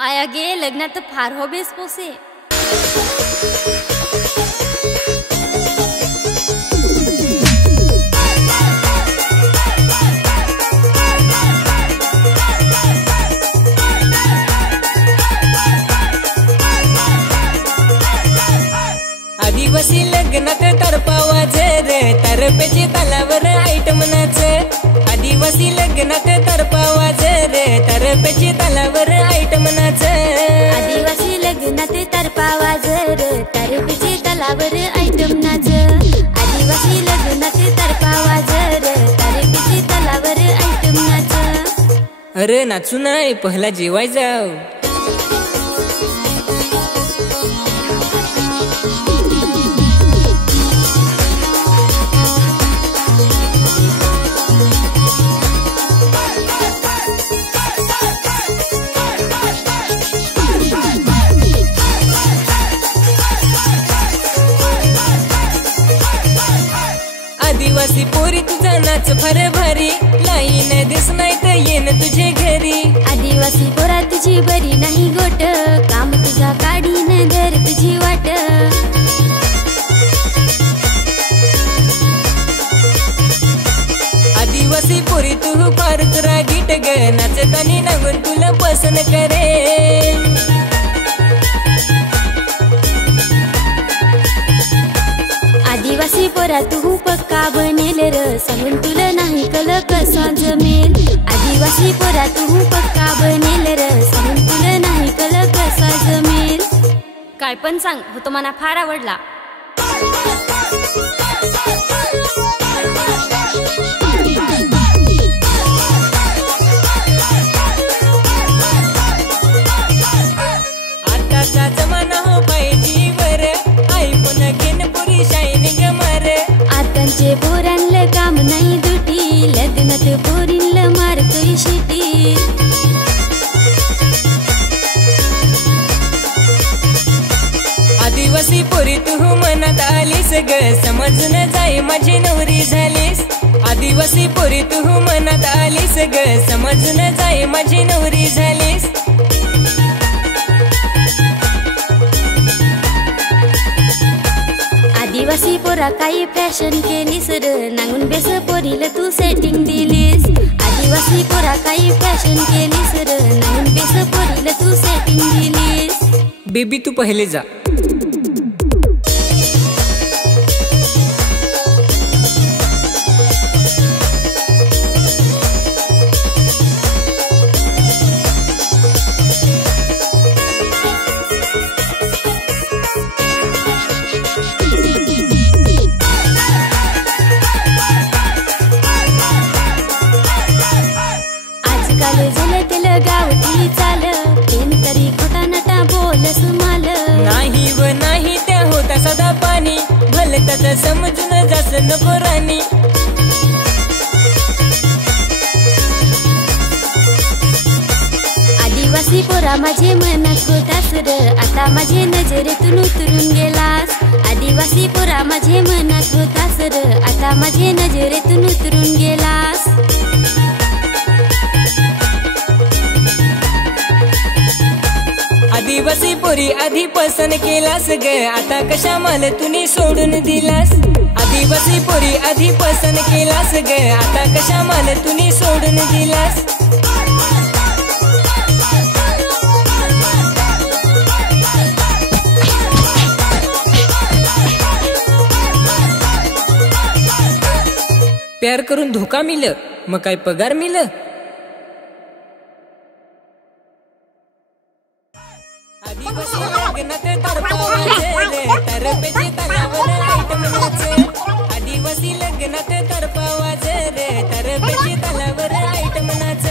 आया गे लग्नात फार हो बेस पोसे आदिवासी लग्नात तरपावा जर तरपेची तालावर आयटम नाच आदिवासी लग्नात तरपावा जर तरपेची तालावर आयटम नाच आदिवासी लग्नात तरपावा जर तरपेची तालावर आयटम नाच आदिवासी लग्नात तरपावा जर तरपेची तालावर आयटम नाच अरे नाचू नाही पहिला जेवाय जाऊ आदिवासी पोरी तुझा नाच फार भारी लाईन दिस नाही तर येन तुझे घरी आदिवासी पोरा तुझी बरी नाही गोट काम तुझा काढीन धर तुझी वाट आदिवासी पोरी तू फारच रागीट ग नाचतानी नागून तुला पसंत करे आदिवासी पोरा तू पक्का बनेल र सांगून तुला नाही कल कसा जमेल आदिवासी पोरा तू पक्का बनेल र सांगून तुला नाही कल कसा जमेल काय पण सांग होतो मला फार आवडला आताचा जमाना हो पाहिजे वर आयफोन घेन पुरी शायनिंग मार आतांचे पोरांना काम नाही दुटी लग्नात पोरींला मारतोय शिटी आदिवासी पोरी तू मनात आलीस ग समजून जाई माझी नवरी झालीस आदिवासी पोरी तू मनात आलीस ग समजून जाई माझी नवरी झालीस आदिवासी पोरा काही फॅशन केलीस र नांगून बेस पोरीला तू सेटिंग दिलीस आदिवासी पोरा काही फॅशन केलीस र नांगून बेस पोरीला तू सेटिंग दिलीस बेबी तू पहिले जा आजकाल झलकेल गावठी चाल प्रेम तरी खोटा नटा बोलस माल नाही व नाही त्या होता सदा पाणी भले त्याचा समजून जास नको राणी आदिवासी पोरा माझे मनात होतास र आता माझे नजरेतून उतरून गेलास आदिवासी पोरा माझे मनात होतास र आता माझे नजरेतून उतरून गेलास आदिवासी पोरी आधी पसंत केलास ग आता कशा मला तुम्ही सोडून दिलास आदिवासी पोरी आधी पसंत केलास ग आता कशा मला तुम्ही सोडून दिलास प्यार करून धोका मिल मग काय पगार मिल आदिवासी लग्नात तरपावा जर तरपेची तालावर आयटम नाच आदिवासी लग्नात तरपावा जर तरपेची तालावर आयटम नाच